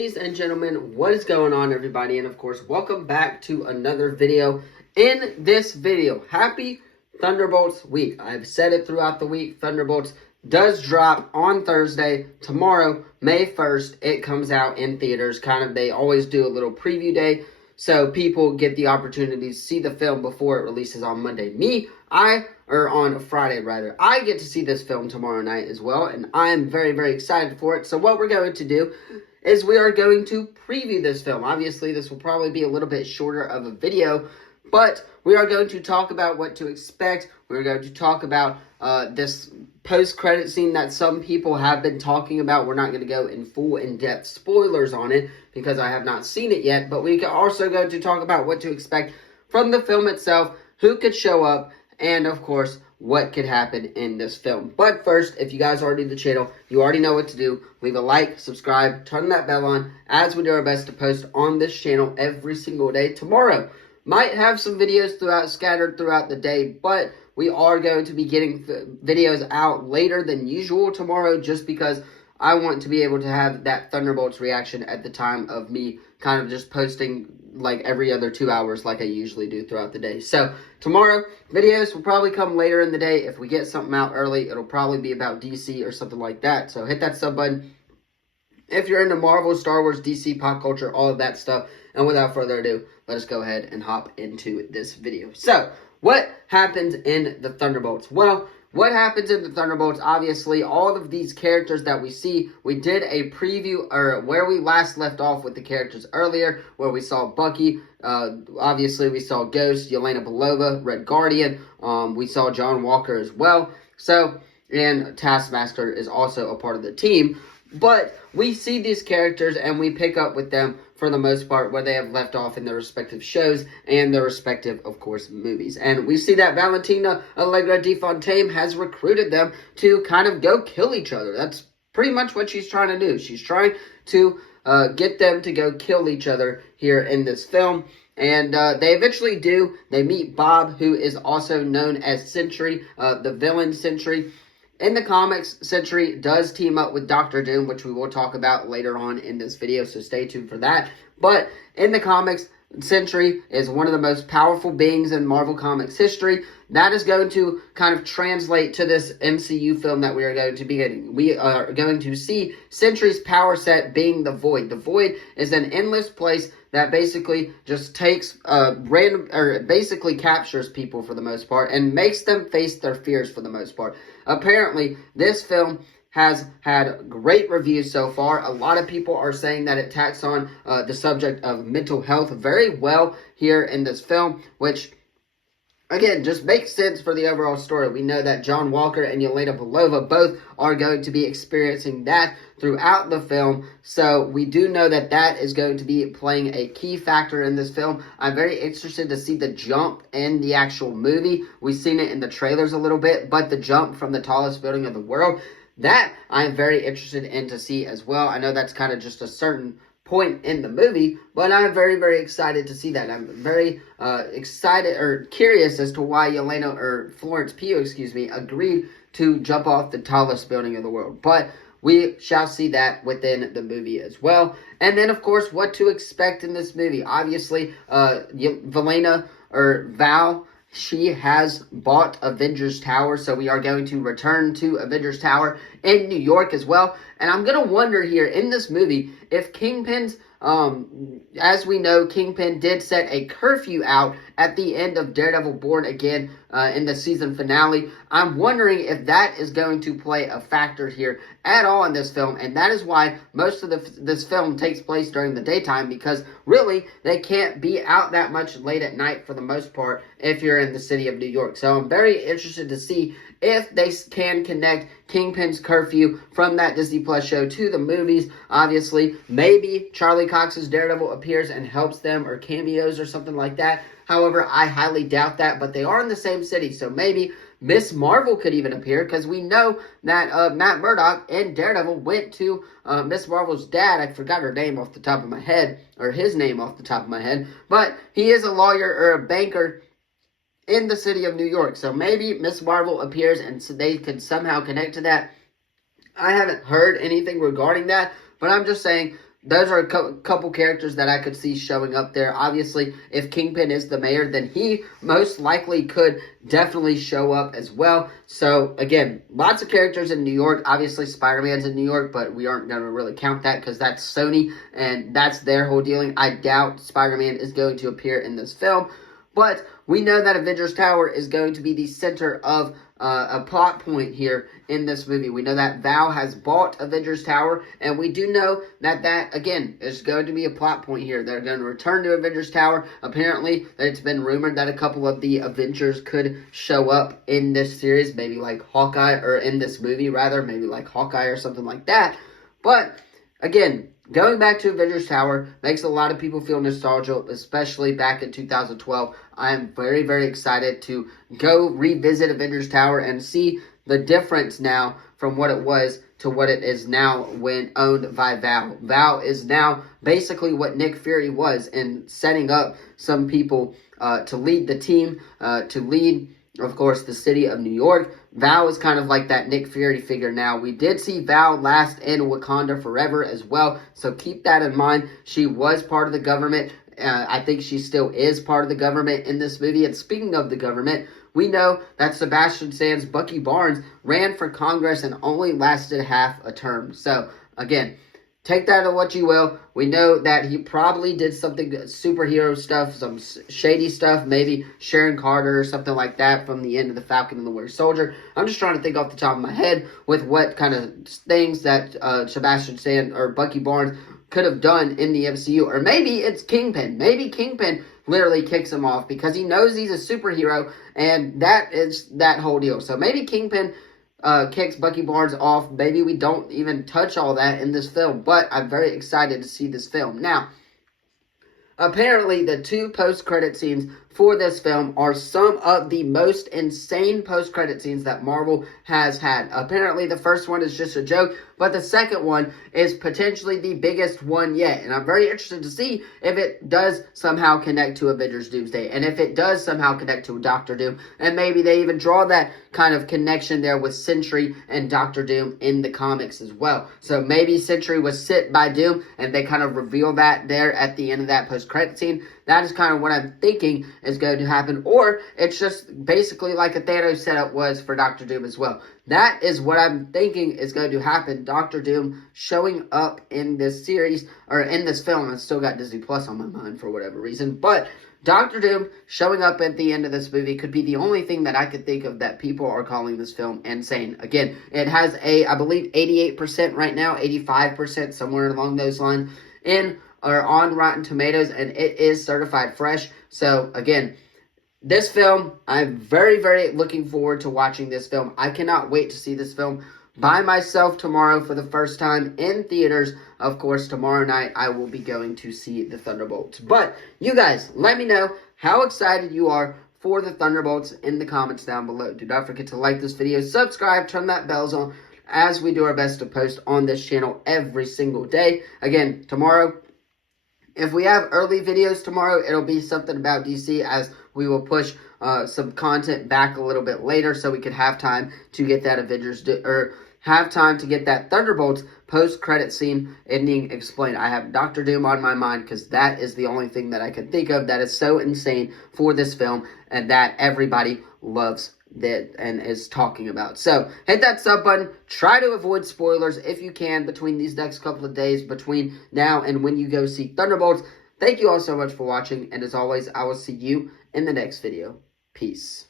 Ladies and gentlemen, what is going on, everybody? And of course, welcome back to another video. In this video, happy Thunderbolts week. I've said it throughout the week. Thunderbolts does drop on Thursday. Tomorrow, May 1st, it comes out in theaters. They always do a little preview day, so people get the opportunity to see the film before it releases on Monday. On Friday, rather. I get to see this film tomorrow night as well, and I am very, very excited for it. So what we're going to do is we are going to preview this film. Obviously, this will probably be a little bit shorter of a video, but we are going to talk about what to expect. We're going to talk about this post-credit scene that some people have been talking about. We're not going to go in full in-depth spoilers on it because I have not seen it yet, but we can also go to talk about what to expect from the film itself, who could show up, and of course, what could happen in this film. But first, if you guys are new to the channel, you already know what to do. Leave a like, subscribe, turn that bell on, as we do our best to post on this channel every single day. Tomorrow, might have some videos scattered throughout the day, but we are going to be getting videos out later than usual tomorrow, just because I want to be able to have that Thunderbolts reaction at the time of me kind of just posting like every other 2 hours like I usually do throughout the day. So tomorrow, videos will probably come later in the day. If we get something out early, it'll probably be about DC or something like that. So hit that sub button if you're into Marvel, Star Wars, DC, pop culture, all of that stuff. And without further ado, let us go ahead and hop into this video. So, what happens in the Thunderbolts? Well, what happens in the Thunderbolts, obviously, all of these characters that we see, we did a preview, or where we last left off with the characters earlier, where we saw Bucky, obviously we saw Ghost, Yelena Belova, Red Guardian, we saw John Walker as well, and Taskmaster is also a part of the team, but we see these characters and we pick up with them for the most part where they have left off in their respective shows and their respective, of course, movies. And we see that Valentina Allegra de Fontaine has recruited them to kind of go kill each other. That's pretty much what she's trying to do. She's trying to get them to go kill each other here in this film. And they eventually do. They meet Bob, who is also known as Sentry, the villain Sentry. In the comics, Sentry does team up with Doctor Doom, which we will talk about later on in this video, so stay tuned for that. But in the comics, Sentry is one of the most powerful beings in Marvel Comics history. That is going to kind of translate to this MCU film that we are going to be getting. We are going to see Sentry's power set being the Void. The Void is an endless place that basically just takes basically captures people for the most part and makes them face their fears for the most part. Apparently, this film has had great reviews so far. A lot of people are saying that it tacks on the subject of mental health very well here in this film, which, again, just makes sense for the overall story. We know that John Walker and Yelena Belova both are going to be experiencing that throughout the film. So we do know that that is going to be playing a key factor in this film. I'm very interested to see the jump in the actual movie. We've seen it in the trailers a little bit, but the jump from the tallest building of the world, that I'm very interested in to see as well. I know that's kind of just a certain point in the movie, but I'm very, very excited to see that. I'm very excited or curious as to why Florence Pugh, agreed to jump off the tallest building in the world. But we shall see that within the movie as well. And then, of course, what to expect in this movie. Obviously, Val, she has bought Avengers Tower, so we are going to return to Avengers Tower in New York as well. And I'm going to wonder here in this movie if Kingpin's, as we know, Kingpin did set a curfew out at the end of Daredevil Born Again in the season finale. I'm wondering if that is going to play a factor here at all in this film, and that is why most of this film takes place during the daytime, because really they can't be out that much late at night for the most part if you're in the city of New York. So I'm very interested to see if they can connect Kingpin's curfew from that Disney Plus show to the movies. Obviously, maybe Charlie Cox's Daredevil appears and helps them, or cameos or something like that. However, I highly doubt that, but they are in the same city, so maybe Miss Marvel could even appear, because we know that Matt Murdock and Daredevil went to Miss Marvel's dad. I forgot her name off the top of my head, or his name off the top of my head, but he is a lawyer or a banker in the city of New York. So maybe Miss Marvel appears and so they could somehow connect to that. I haven't heard anything regarding that, but I'm just saying those are a couple characters that I could see showing up there. Obviously, if Kingpin is the mayor, then he most likely could definitely show up as well. So, again, lots of characters in New York. Obviously, Spider-Man's in New York, but we aren't going to really count that because that's Sony, and that's their whole dealing. I doubt Spider-Man is going to appear in this film. But we know that Avengers Tower is going to be the center of a plot point here in this movie. We know that Val has bought Avengers Tower, and we do know that, again, is going to be a plot point here. They're going to return to Avengers Tower. Apparently, it's been rumored that a couple of the Avengers could show up in this series, maybe like Hawkeye, or in this movie, rather, maybe like Hawkeye or something like that. But, again, going back to Avengers Tower makes a lot of people feel nostalgia, especially back in 2012. I am very, very excited to go revisit Avengers Tower and see the difference now from what it was to what it is now when owned by Val. Val is now basically what Nick Fury was in setting up some people to lead the team, to lead, of course, the city of New York. Val is kind of like that Nick Fury figure now. We did see Val last in Wakanda Forever as well, so keep that in mind. She was part of the government. I think she still is part of the government in this movie. And speaking of the government, we know that Sebastian Stan's Bucky Barnes ran for Congress and only lasted half a term. So, again, take that to what you will. We know that he probably did something superhero stuff, some shady stuff, maybe Sharon Carter or something like that from the end of The Falcon and the Winter Soldier. I'm just trying to think off the top of my head with what kind of things that Sebastian Stan or Bucky Barnes could have done in the MCU. Or maybe it's Kingpin. Maybe Kingpin literally kicks him off because he knows he's a superhero, and that is that whole deal. So maybe Kingpin kicks Bucky Barnes off. Maybe we don't even touch all that in this film, but I'm very excited to see this film. Now, apparently, the two post-credit scenes for this film are some of the most insane post-credit scenes that Marvel has had. Apparently, the first one is just a joke, but the second one is potentially the biggest one yet. And I'm very interested to see if it does somehow connect to Avengers Doomsday, and if it does somehow connect to Doctor Doom, and maybe they even draw that kind of connection there with Sentry and Doctor Doom in the comics as well. So maybe Sentry was sent by Doom, and they kind of reveal that there at the end of that post-credit scene. That is kind of what I'm thinking is going to happen. Or it's just basically like a Thanos setup was for Doctor Doom as well. That is what I'm thinking is going to happen. Doctor Doom showing up in this series, or in this film. I've still got Disney Plus on my mind for whatever reason. But Doctor Doom showing up at the end of this movie could be the only thing that I could think of that people are calling this film insane. Again, it has I believe, 88% right now, 85%, somewhere along those lines, on Rotten Tomatoes, and it is certified fresh. So, again, this film, I'm very, very looking forward to watching this film. I cannot wait to see this film by myself tomorrow for the first time in theaters. Of course, tomorrow night I will be going to see the Thunderbolts. But, you guys, let me know how excited you are for the Thunderbolts in the comments down below. Do not forget to like this video, subscribe, turn that bells on, as we do our best to post on this channel every single day. Again, tomorrow, if we have early videos tomorrow, it'll be something about DC, as we will push some content back a little bit later so we can have time to get that have time to get that Thunderbolts post-credit scene ending explained. I have Doctor Doom on my mind because that is the only thing that I can think of that is so insane for this film and that everybody loves that and is talking about. So hit that sub button. Try to avoid spoilers if you can between these next couple of days, between now and when you go see Thunderbolts. Thank you all so much for watching, and as always, I will see you in the next video. Peace.